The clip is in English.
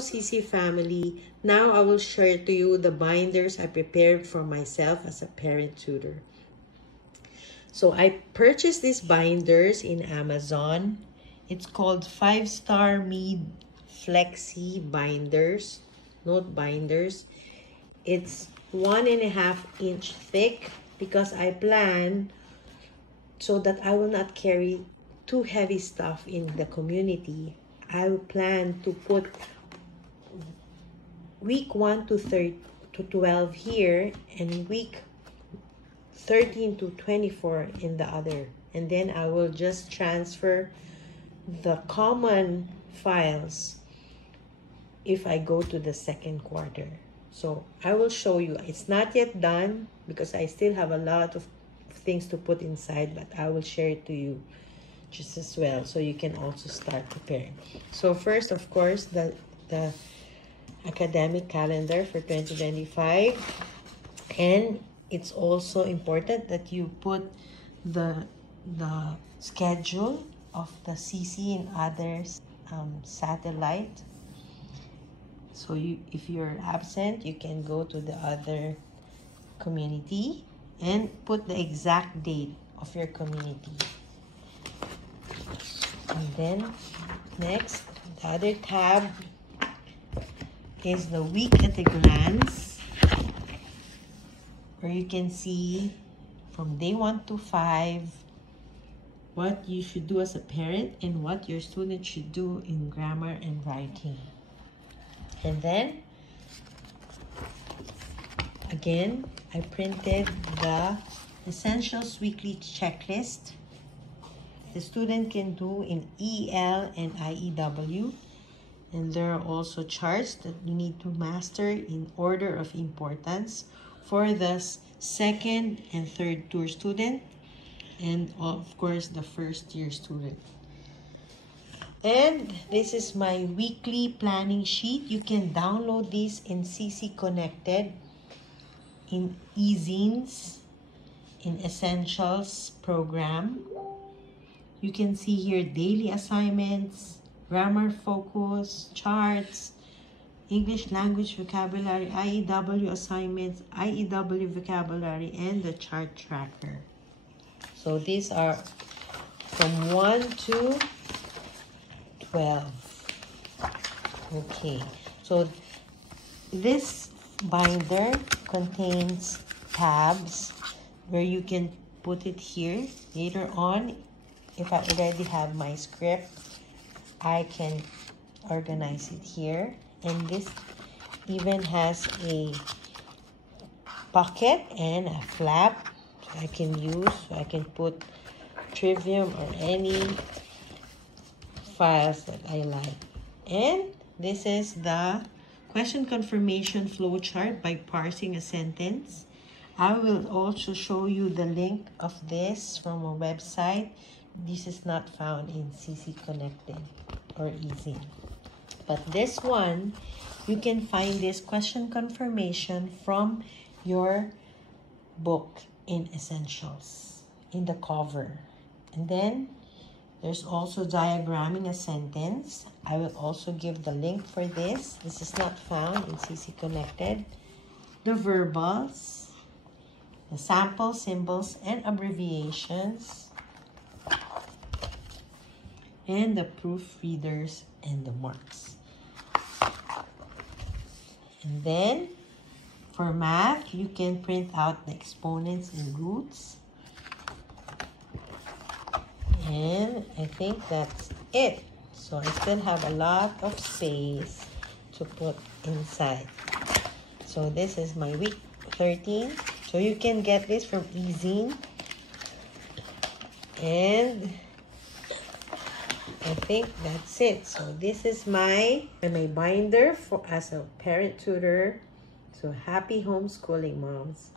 CC family. Now I will share to you the binders I prepared for myself as a parent tutor. So I purchased these binders in Amazon. It's called 5-Star Mead Flexi Binders, note binders. It's 1.5 inch thick because I plan so that I will not carry too heavy stuff in the community. I will plan to put week 1 to 12 here and week 13 to 24 in the other. And then I will just transfer the common files if I go to the second quarter. So I will show you. It's not yet done because I still have a lot of things to put inside, but I will share it to you just as well so you can also start preparing. So first, of course, the academic calendar for 2025, and it's also important that you put the schedule of the CC and others satellite. So if you're absent, you can go to the other community and put the exact date of your community. And then next, the other tab is the week at a glance, where you can see from day 1 to 5 what you should do as a parent and what your students should do in grammar and writing. And then again, I printed the Essentials Weekly Checklist. The student can do in EL and IEW. And there are also charts that you need to master in order of importance for the second and third tour student, and of course the first year student. And this is my weekly planning sheet. You can download this in CC Connected, in eZines, in Essentials program. You can see here daily assignments, grammar focus, charts, English language vocabulary, IEW assignments, IEW vocabulary, and the chart tracker. So these are from 1 to 12. Okay, so this binder contains tabs where you can put it here. Later on, if I already have my script, I can organize it here. And this even has a pocket and a flap I can use, so I can put Trivium or any files that I like. And this is the question confirmation flowchart by parsing a sentence. I will also show you the link of this from a website. This is not found in CC Connected or eZine. But this one, you can find this question confirmation from your book in Essentials, in the cover. And then there's also diagramming a sentence. I will also give the link for this. This is not found in CC Connected. The verbals, the sample symbols and abbreviations, and the proofreaders and the marks. And then for math, you can print out the exponents and roots. And I think that's it. So I still have a lot of space to put inside. So this is my week 13. So you can get this from eZine. And I think that's it. So this is my binder for as a parent tutor. So happy homeschooling, moms.